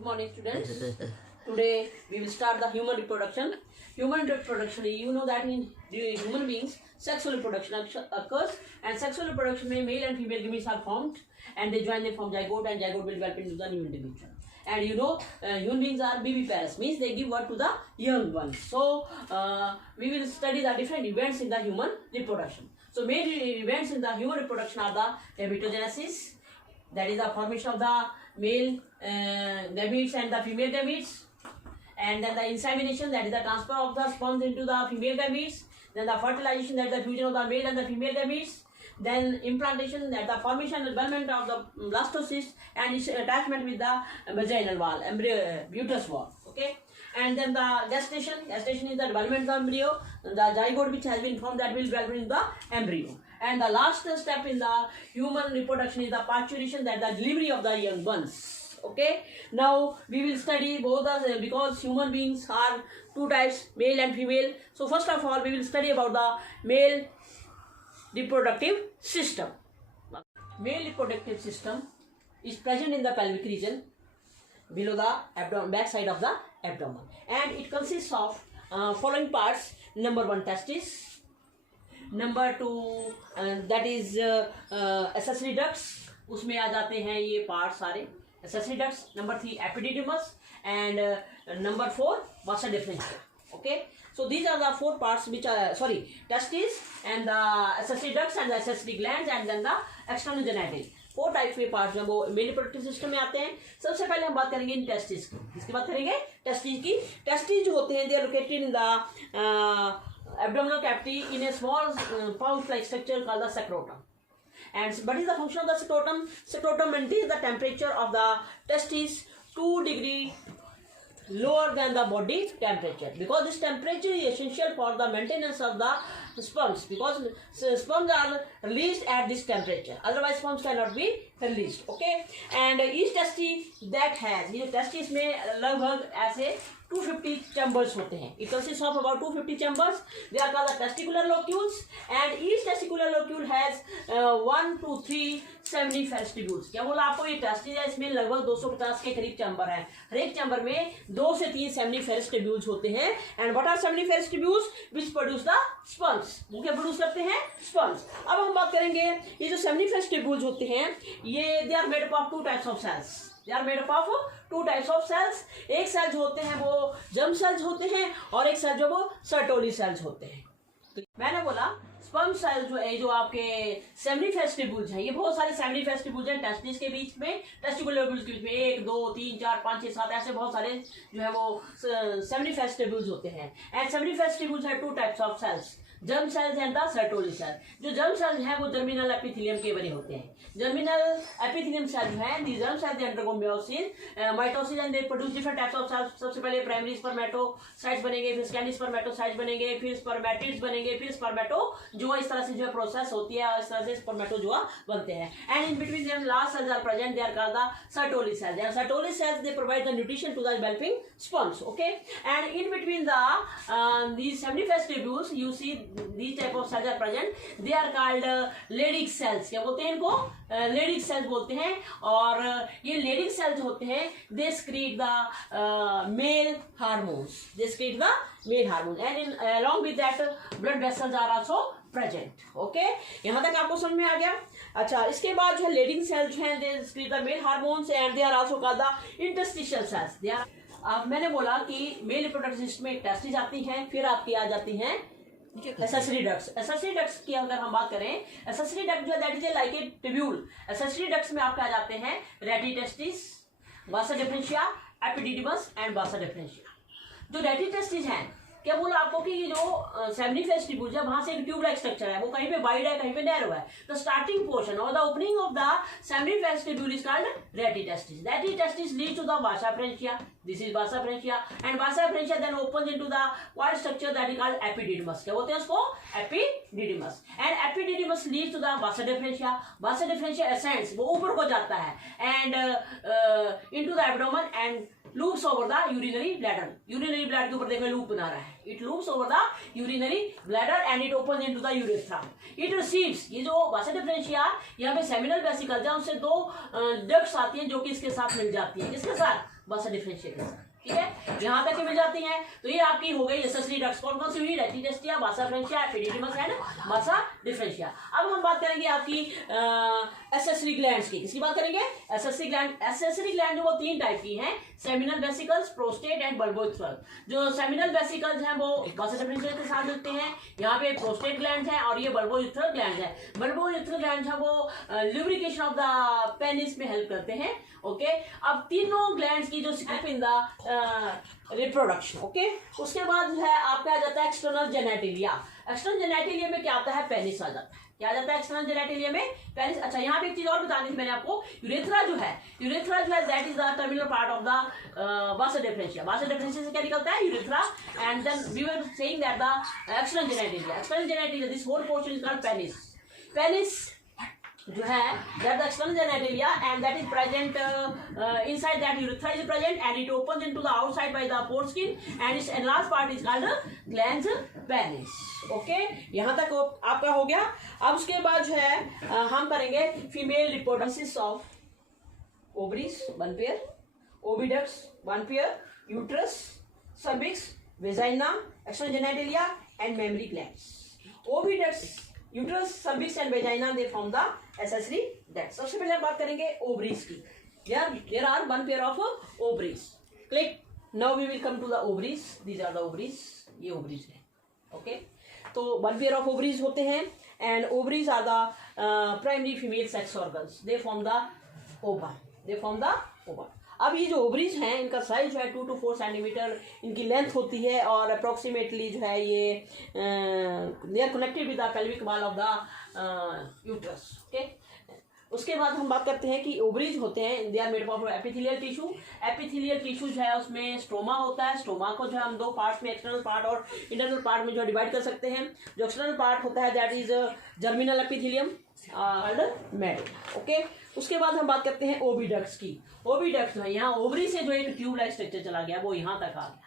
Good morning, students. Today we will start the human reproduction. Human reproduction, you know that in human beings, sexual reproduction occurs, and sexual reproduction में male and female gametes are formed, and they join, they form zygote, and zygote will develop into the new individual. And you know, human beings are viviparous, means they give birth to the young ones. So we will study the different events in the human reproduction. So main events in the human reproduction are the betogenesis, that is the formation of the male gametes and the female gametes, and then the insemination, that is the transfer of the sperms into the female gametes, then the fertilization, that is the fusion of the male and the female gametes, then implantation, that is the formation and development of the blastocyst and its attachment with the vaginal wall, embryo, uterus wall, okay. And then the gestation is the development of the embryo, the zygote which has been formed, that will develop in the embryo. And the last step in the human reproduction is the parturition, that is the delivery of the young ones. Okay, now we will study both the, because human beings are two types, male and female. So first of all we will study about the male reproductive system. Male reproductive system is present in the pelvic region below the abdomen, back side of the abdomen, and it consists of following parts. Number 1, testis. Number 2 that is accessory ducts, उसमें आ जाते हैं ये part सारे accessory ducts. Number 3, epididymis, and number 4, vasa differentia. Okay, so these are the 4 parts which are testes and the accessory ducts and the accessory glands, and then the external genitalia. 4 types के parts जो वो male reproductive system में आते हैं. सबसे पहले हम बात करेंगे इन टेस्टिस की. किसकी बात करेंगे? टेस्टिस की. टेस्टिस जो होते हैं they are located in the abdominal cavity in a small pouch-like structure called the scrotum. And what is the function of the scrotum? Scrotum maintains the temperature of the testes 2 degrees lower than the body temperature, because this temperature is essential for the maintenance of the sperms, because sperms are released at this temperature, otherwise sperms cannot be released. Okay, and each testis that has, ये testis में लगभग ऐसे 250 chambers होते हैं. It consists of about 250 chambers. They are called the testicular locules, and each testicular locule has 1 to 3 seminiferestibules. क्या बोला आपको? ये टेस्टिस है, इसमें लगभग 250 के करीब चैम्बर हैं. हर एक चैम्बर में 2 से 3 seminiferestibules होते हैं. And what are seminiferestibules? Which produce the sperms. वो क्या प्रोड्यूस करते हैं? sperms. अब हम बात करेंगे ये जो seminiferestibules होते हैं, ये they are made up of 2 types of cells. They are made up of 2 types of cells. एक सेल जो होते हैं वो जर्म सेल्स होते हैं, और एक सेल जो वो सर्टोली सेल्स होते हैं. तो मैंने बोला स्पर्म सेल जो है, जो आपके सेमिनिफेस्टिबुल्स हैं, ये बहुत सारे सेमिनिफेस्टिबुल्स हैं टेस्टिस के बीच में, टेस्टिकुलर लोब्यूल्स के बीच में 1 2 3 4 5 6 7 ऐसे बहुत सारे जो है वो सेमिनिफेस्टिबुल्स होते हैं. एंड सेमिनिफेस्टिबुल्स है 2 types of cells, germ cells and the Sertoli cell. जो जर्म सेल्स हैं वो जर्मिनल एपिथेलियम के बने होते हैं. जर्मिनल एपिथेलियम सेल्स हैं, the germ cells they undergo mitosis and they produce different types of cells. सबसे पहले प्राइमरी स्पर्मेटोसाइट्स बनेंगे, फिर सेकेंडरी स्पर्मेटोसाइट्स बनेंगे, फिर स्पर्मेटिड्स बनेंगे, फिर स्पर्मेटो जो इस तरह से जो है प्रोसेस होती है, इस तरह से स्पर्मेटोजोआ बनते हैं. And in between them last cells are present, they are called the Sertoli cells. And Sertoli cells they provide the nutrition to the developing sperms. Okay, and in between the these seminiferestibules you see these type of cells are present. They are called Leydig cells. क्या बोलते हैं इनको? Leydig cells बोलते हैं. और ये Leydig cells होते हैं, they secrete the male hormones. They secrete the male hormones, and along with that blood vessels are also present. Okay, यहाँ तक आपको समझ में आ गया? अच्छा, इसके बाद जो है Leydig cells जो हैं, they secrete the male hormones, and they are also called the interstitial cells. They are मैंने बोला कि मेल रिप्रोडक्टिव सिस्टम में टेस्टिस आती हैं, फिर आपकी आ जाती हैं एसेसरी डक्ट्स. एसेसरी डक्ट्स की अगर हम बात करें, एसेसरी डक्ट जो है that is a like a tubule. Accessory ducts में आपके आ जाते हैं रेटी testis, Vasa differentia, epididymis and Vasa differentia. जो रेटी टेस्टिस हैं, क्या बोला आपको कि ये जो सेमिनिफेस्टिबुल्स है, वहां से एक ट्यूब लाइक स्ट्रक्चर है, वो कहीं पे वाइड है, कहीं पे नैरो है. द स्टार्टिंग पोर्शन और the opening of the seminiferous tubule is called rete testis. Rete testis leads to the vasa efferentia. This is vasa efferentia, and vasa efferentia then opens into the wide structure that is called epididymis. क्या बोलते हैं उसको? Epididymis. And epididymis leads to the vasa deferentia. Vasa deferentia ascends, वो ऊपर को जाता है, and into the abdomen and loops over the urinary bladder. Urinary bladder के ऊपर देखो लूप बना रहा है. It loops over the urinary bladder and it opens into the urethra. It receives, ये जो वासा डिफरेंशिया, यहाँ पे सेमिनल वेसिकल्स हैं, उससे 2 डक्ट्स आती हैं जो कि इसके साथ मिल जाती है. किसके साथ? वसा डिफरेंशिया के साथ। ठीक है, यहाँ तक मिल जाती हैं। तो ये आपकी हो गई एसेसरी डक्ट्स। कौन कौन सी हुई? रेटिडेस्टिया, वसा फ्रेंशिया, एपिडिडिमस एंड वसा डिफरेंशिया। अब हम बात करेंगे आपकी एसेसरी ग्लैंड्स की। किसकी बात करेंगे? Accessory gland. एसेसरी ग्लैंड जो वो 3 टाइप की हैं, सेमिनल वेसिकल्स, प्रोस्टेट एंड बल्बोइथ्रल। जो सेमिनल वेसिकल्स हैं वो वसा डिफरेंशिया के साथ मिलते हैं। यहाँ पे प्रोस्टेट ग्लैंड है और ये बल्बोइथ्रल ग्लैंड है। बल्बोइथ्रल ग्लैंड है वो ल्यूब्रिकेशन ऑफ द पेनिस में हेल्प करते हैं। ओके, अब तीनों ग्लैंड्स की जो skip in the reproduction. Okay, उसके बाद जो है आपका आ जाता है एक्सटर्नल जेनेटिलिया। एक्सटर्नल जेनेटिलिया में क्या आता है? पेनिस आ जाता है। क्या आ जाता है एक्सटर्नल जेनेटिलिया में? पेनिस। अच्छा, यहाँ पे एक चीज और बतानी थी मैंने आपको, यूरेथ्रा जो है that is the terminal part of the vasa deferentia. Vasa deferentia से क्या निकलता है? Urethra. And then we were saying that the external genitalia this whole portion is called penis. Penis जो है that the external genitalia and that is present inside that urethra is present and it opens into the outside by the foreskin and its enlarged part is called glans penis. Okay, यहाँ तक आपका हो गया। अब उसके बाद जो है हम करेंगे female reproduction of ovaries 1 pair, oviducts 1 pair, uterus, cervix, vagina, external genitalia and mammary glands. Oviducts, uterus, cervix and vagina they form the accessory ducts. सबसे पहले हम बात करेंगे ओवरीज की। There are 1 pair of ovaries. Click, now we will come to the ovaries. These are the ovaries. ये ovaries है। Okay, तो 1 pair of ovaries होते हैं and ovaries are the primary female sex organs. They form the ovum. अब ये जो ovaries हैं इनका साइज जो है 2 to 4 सेंटीमीटर इनकी लेंथ होती है और अप्रोक्सीमेटली जो है ये they are connected with the pelvic wall of the uterus. Okay, उसके बाद हम बात करते हैं कि ओवरीज होते हैं, they are made of epithelial tissue. Epithelial tissue जो है उसमें स्ट्रोमा होता है। स्ट्रोमा को जो है हम 2 पार्ट्स में, एक्सटर्नल पार्ट और इंटरनल पार्ट में जो डिवाइड कर सकते हैं। जो एक्सटर्नल पार्ट होता है that is germinal epithelium and made. Okay, उसके बाद हम बात करते हैं ओविडक्ट्स की। ओविडक्ट्स में यहाँ ओवरी से जो एक ट्यूब लाइक स्ट्रक्चर चला गया वो यहाँ तक आ गया,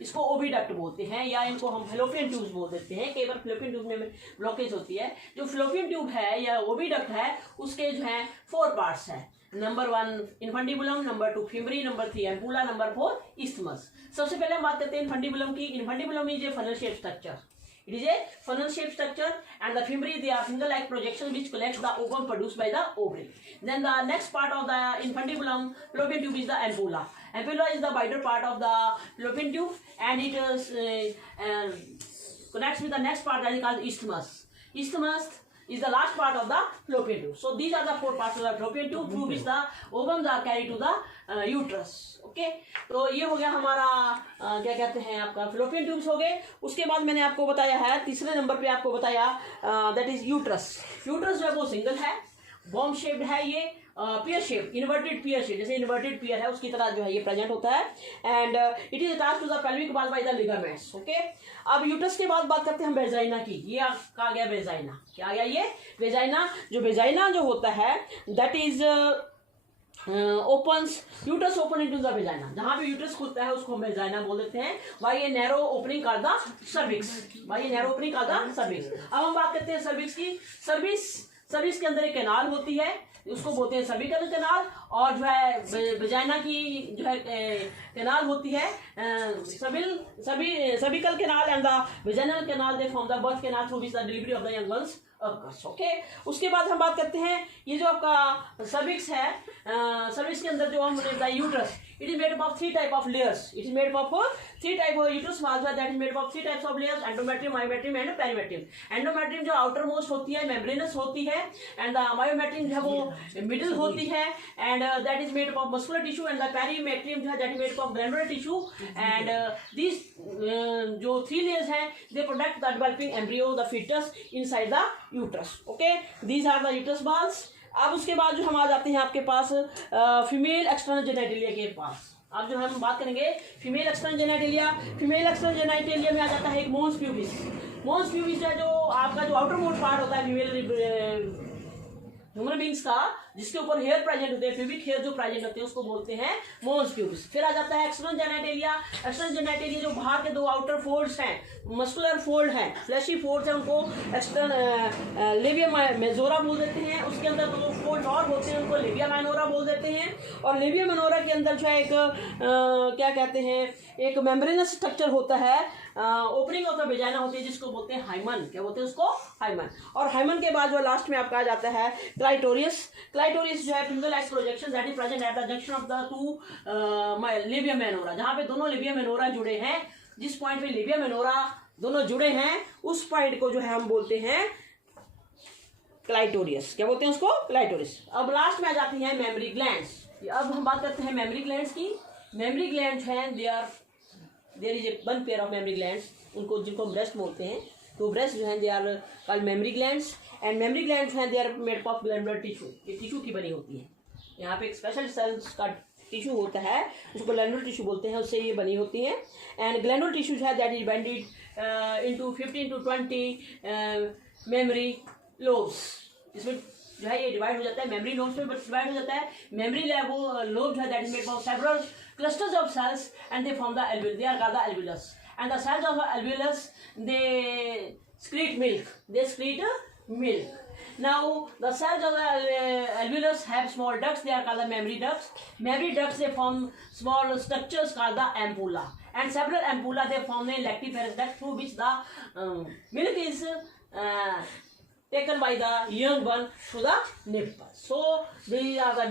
इसको ओविडक्ट बोलते हैं या इनको हम फ्लोपियन ट्यूब्स बोल देते हैं। कई बार फ्लोपियन ट्यूब में ब्लॉकेज होती है। जो फ्लोपियन ट्यूब है या ओविडक्ट है उसके जो है 4 पार्ट्स हैं। Number 1 infundibulum, number 2 fimbria, number 3 ampulla, number 4 isthmus. सबसे पहले हम बात करते हैं इन्फंडिबुलम की। Infundibulum is a funnel shape structure. It is a funnel shaped structure and the fimri they are finger like projections which collects the ovum produced by the ovary. Then the next part of the infundibulum fallopian tube is the ampulla. Ampulla is the wider part of the fallopian tube and it connects with the next part that is called isthmus. Isthmus is the last part of the fallopian tube. So these are the 4 parts of the fallopian tube through which the ovums are carried to the uterus. Okay, तो ये हो गया हमारा क्या कहते हैं आपका fallopian tubes हो गए। उसके बाद मैंने आपको बताया है तीसरे नंबर पे आपको बताया दैट इज यूट्रस। यूट्रस जो है वो सिंगल है, बॉम्ब शेप्ड है, ये pear shape, inverted pear shape, जैसे इन्वर्टेड पियर है उसकी तरह जो है ये प्रेजेंट होता है and it is attached to the pelvic wall by the ligaments. Okay, अब यूट्रस के बाद बात करते हैं हम वेजाइना की। ये कहा गया वेजाइना, क्या आ गया ये वेजाइना। जो वेजाइना जो होता है that is opens uterus open into the vagina. जहां पे यूट्रस खुलता है उसको हम वेजाइना बोल देते हैं। वाई ये नैरो ओपनिंग कर द सर्विक्स, वाई ये नैरो ओपनिंग कर द सर्विक्स। अब हम बात करते हैं सर्विक्स की। सर्विक्स के अंदर एक कैनाल होती है, उसको बोलते हैं सर्विकल कैनाल, और जो है वेजाइना की जो है कैनाल होती है cervical canal and the vaginal canal they form the birth canal through which the delivery of the young girls occurs. Okay, उसके बाद हम बात करते हैं ये जो आपका सर्विक्स है, सर्विक्स के अंदर जो हम uterus, it is made of 3 type of layers. It is made of 3 type of uterus was that is made of 3 types of layers, endometrium, myometrium and perimetrium. Endometrium जो आउटर मोस्ट होती है, membranes होती है, and the myometrium जो है वो middle होती है and that is made of muscular tissue, and the perimetrium जो है that is made of glandular tissue and this जो 3 लेयर्स हैं they protect the developing embryo the foetus inside the uterus. Okay, these are the uterus walls. अब उसके बाद जो हम आ जाते हैं आपके पास फीमेल एक्सटर्नल जेनेटिलिया के पास। अब जो हम बात करेंगे female external genitalia. Female external genitalia में आ जाता है एक मोन्स प्यूबिस। मोन्स प्यूबिस है जो आपका जो आउटर मोस्ट पार्ट होता है फीमेल ह्यूमन बींग्स का, जिसके ऊपर हेयर प्रेजेंट होते हैं, प्यूबिक हेयर जो प्रेजेंट होते हैं उसको बोलते हैं मोन्स प्यूबिस। फिर आ जाता है एक्सटर्नल जेनिटेलिया। एक्सटर्नल जेनिटेलिया जो बाहर के दो आउटर फोल्ड्स हैं, मस्कुलर फोल्ड हैं, फ्लैशी फोल्ड्स हैं, उनको एक्सटर्नल लेबिया मेजोरा बोल देते हैं। उसके अंदर दो फोल्ड और होते हैं, उनको लेबिया माइनोरा बोल देते हैं। और लेबिया माइनोरा के अंदर जो है एक क्या कहते हैं, एक मेम्ब्रेनस स्ट्रक्चर होता है, ओपनिंग ऑफ द वेजाइना होती है, जिसको बोलते हैं हाइमन। क्या बोलते हैं उसको? हाइमन। और हाइमन के बाद जो लास्ट में आपका आ जाता है क्लाइटोरियस। क्लाइटोरियस जो है finger like projection that is present at the junction of the two लेबिया minora, जहाँ पे दोनों लेबिया मेनोरा जुड़े हैं, जिस पॉइंट पे लेबिया मेनोरा दोनों जुड़े हैं उस पॉइंट को जो है हम बोलते हैं क्लाइटोरियस। क्या बोलते हैं उसको? क्लाइटोरियस। अब लास्ट में आ जाती है मेमरी ग्लैंड्स। अब हम बात करते हैं मेमरी ग्लैंड्स की। मेमरी ग्लैंड्स हैं, there is a one pair of mammary glands, उनको जिनको ब्रेस्ट बोलते हैं। तो ब्रेस्ट जो है they are called mammary glands, and mammary glands हैं they are made of glandular tissue. ये टिश्यू की बनी होती है। यहाँ पे एक स्पेशल सेल्स का टिश्यू होता है, उसको ग्लैंडुलर टिश्यू बोलते हैं, उससे ये बनी होती है। एंड ग्लैंडुलर टिश्यू जो है that is bended into 15 to 20 memory lobes. इसमें जो है ये डिवाइड हो जाता है, मेमरी लोब्स में डिवाइड हो जाता है। मेमरी लोब जो है that is made of several clusters of cells and they form the alveolus. They are called the alveolus. And the cells of the alveolus, they secrete milk. They secrete milk. Now the cells of the alveolus have small ducts. They are called the mammary ducts. Mammary ducts, they form small structures called the ampulla. And several ampulla, they form a lactiferous duct through which the milk is taken by the young one to the nipple. So these are the